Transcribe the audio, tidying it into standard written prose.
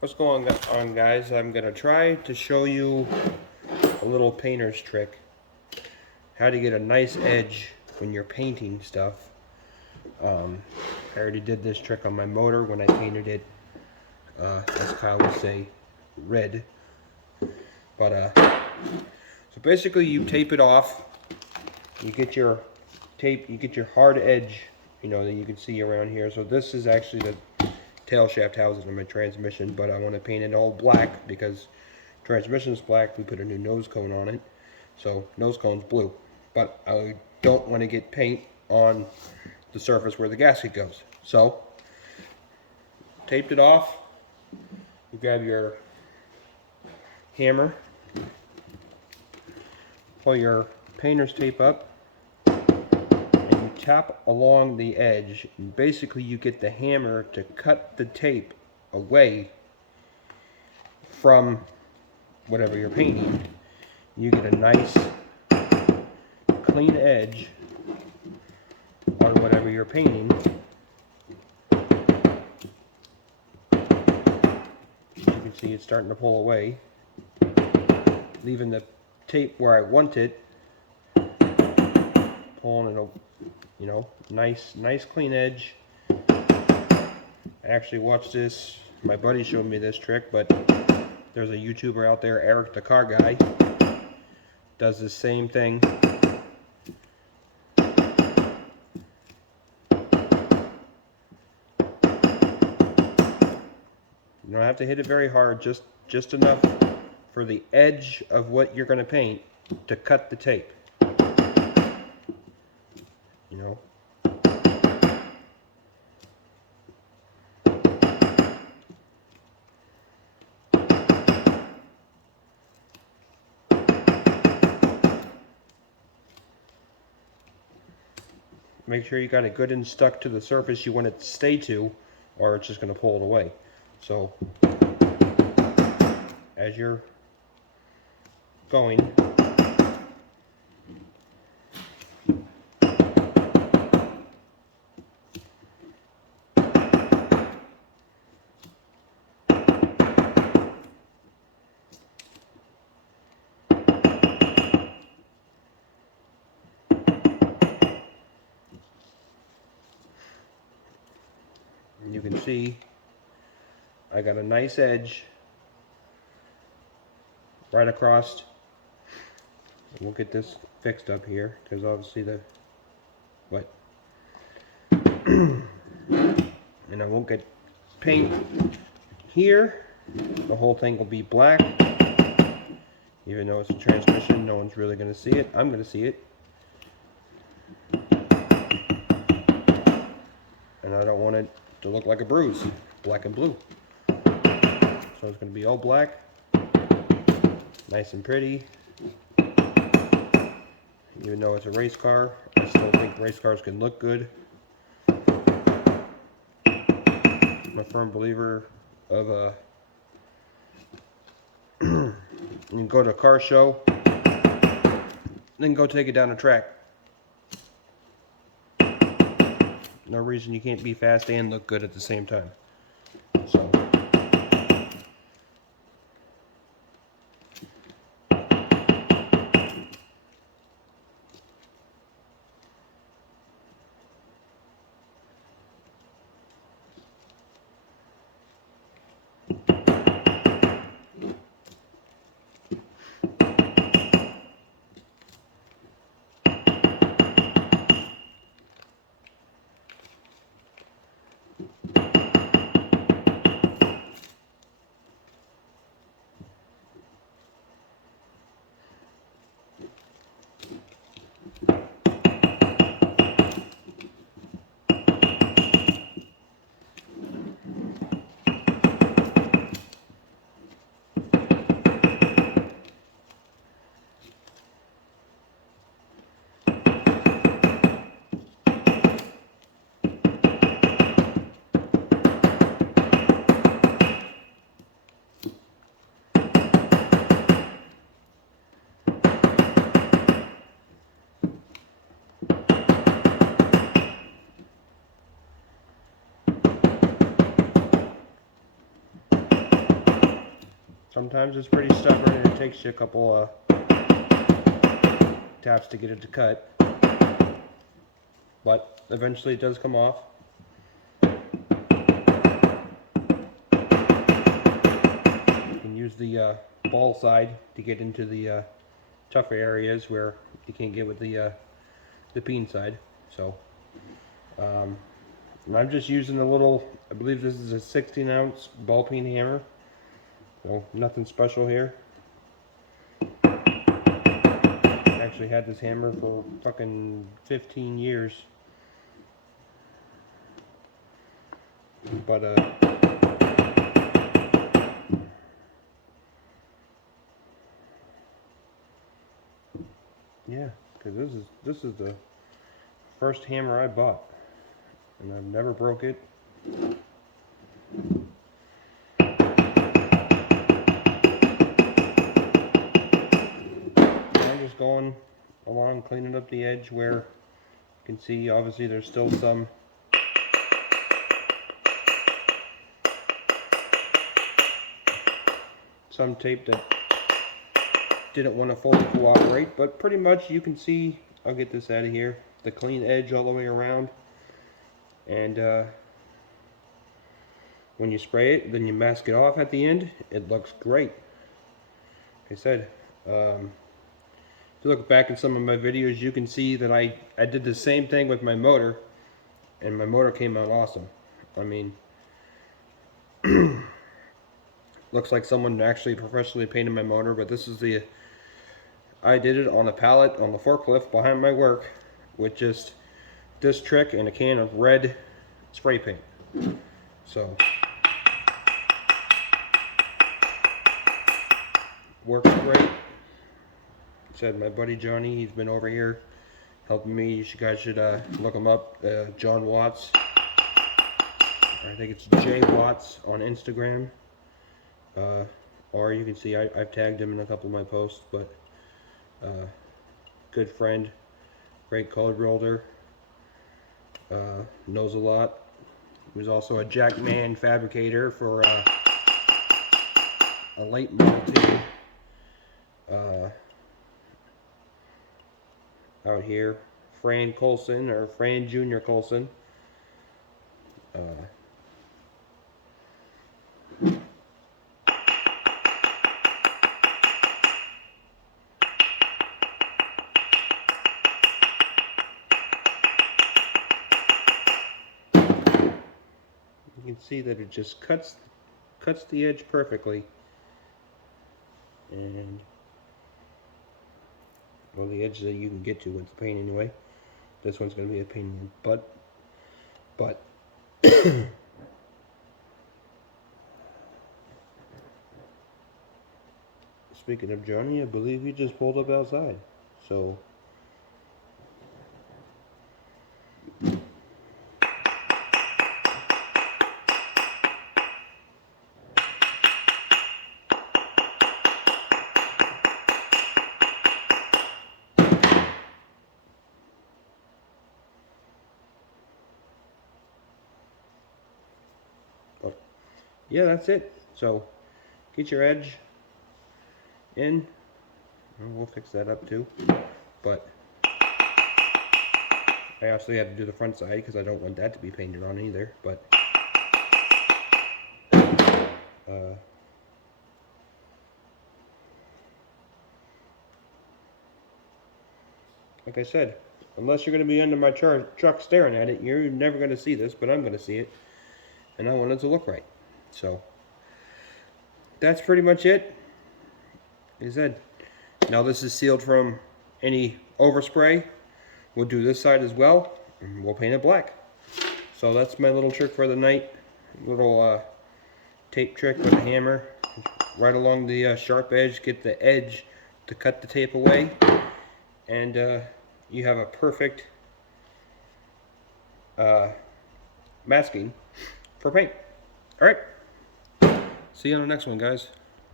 What's going on, guys? I'm gonna try to show you a little painter's trick. How to get a nice edge when you're painting stuff. I already did this trick on my motor when I painted it, as Kyle would say, red. But, so basically you tape it off. You get your tape, you get your hard edge, that you can see around here. So this is actually the tail shaft housing of my transmission, but I want to paint it all black because transmission is black. We put a new nose cone on it, so nose cone's blue. But I don't want to get paint on the surface where the gasket goes. So, taped it off. You grab your hammer, pull your painter's tape up, and you tap along the edge. And basically, you get the hammer to cut the tape away from whatever you're painting. You get a nice clean edge on whatever you're painting. You can see it's starting to pull away, leaving the tape where I want it, pulling it, nice clean edge. I actually watched this, my buddy showed me this trick, but there's a YouTuber out there, Eric the Car Guy, does the same thing. You don't have to hit it very hard, just enough for the edge of what you're going to paint to cut the tape. Make sure you got it good and stuck to the surface you want it to stay to, or it's just going to pull it away. So, as you're going, you can see I got a nice edge right across. We'll get this fixed up here because obviously and I won't get paint here. The whole thing will be black. Even though it's a transmission, no one's really going to see it. I'm going to see it. And I don't want it to look like a bruise, black and blue. So it's going to be all black, nice and pretty. Even though it's a race car, I still think race cars can look good. I'm a firm believer of you can go to a car show, then go take it down a track. No reason you can't be fast and look good at the same time. So. Sometimes it's pretty stubborn and it takes you a couple taps to get it to cut. But eventually it does come off. You can use the ball side to get into the tougher areas where you can't get with the peen side. So and I'm just using a little, I believe this is a 16-ounce ball peen hammer. So nothing special here. Actually had this hammer for fucking 15 years. But yeah, because this is the first hammer I bought, and I've never broke it. I'm just going along cleaning up the edge where you can see obviously there's still some tape that didn't want to fully cooperate, but pretty much you can see, I'll get this out of here, the clean edge all the way around. And when you spray it, then you mask it off at the end, it looks great. Like I said, if you look back in some of my videos, you can see that I did the same thing with my motor, and my motor came out awesome. I mean, looks like someone actually professionally painted my motor, but this is I did it on a pallet on the forklift behind my work with just this trick and a can of red spray paint. So works great. Said my buddy Johnny, he's been over here helping me. You guys should look him up, John Watts. I think it's J Watts on Instagram. Or you can see I've tagged him in a couple of my posts, but good friend, great color builder, knows a lot. He was also a Jackman fabricator for a late model team out here, Fran Colson, or Fran Jr. Colson. You can see that it just cuts the edge perfectly, and well, the edge that you can get to with the paint anyway. This one's going to be a pain in the butt, but speaking of Johnny, I believe he just pulled up outside, so yeah, that's it. So get your edge in, and we'll fix that up too. But I also have to do the front side because I don't want that to be painted on either. But like I said, unless you're going to be under my truck staring at it, you're never going to see this, but I'm going to see it, and I want it to look right. So that's pretty much it. Like I said, now this is sealed from any overspray. We'll do this side as well, and we'll paint it black. So that's my little trick for the night. Little tape trick with a hammer. Right along the sharp edge, get the edge to cut the tape away. And you have a perfect masking for paint. Alright, see you on the next one, guys.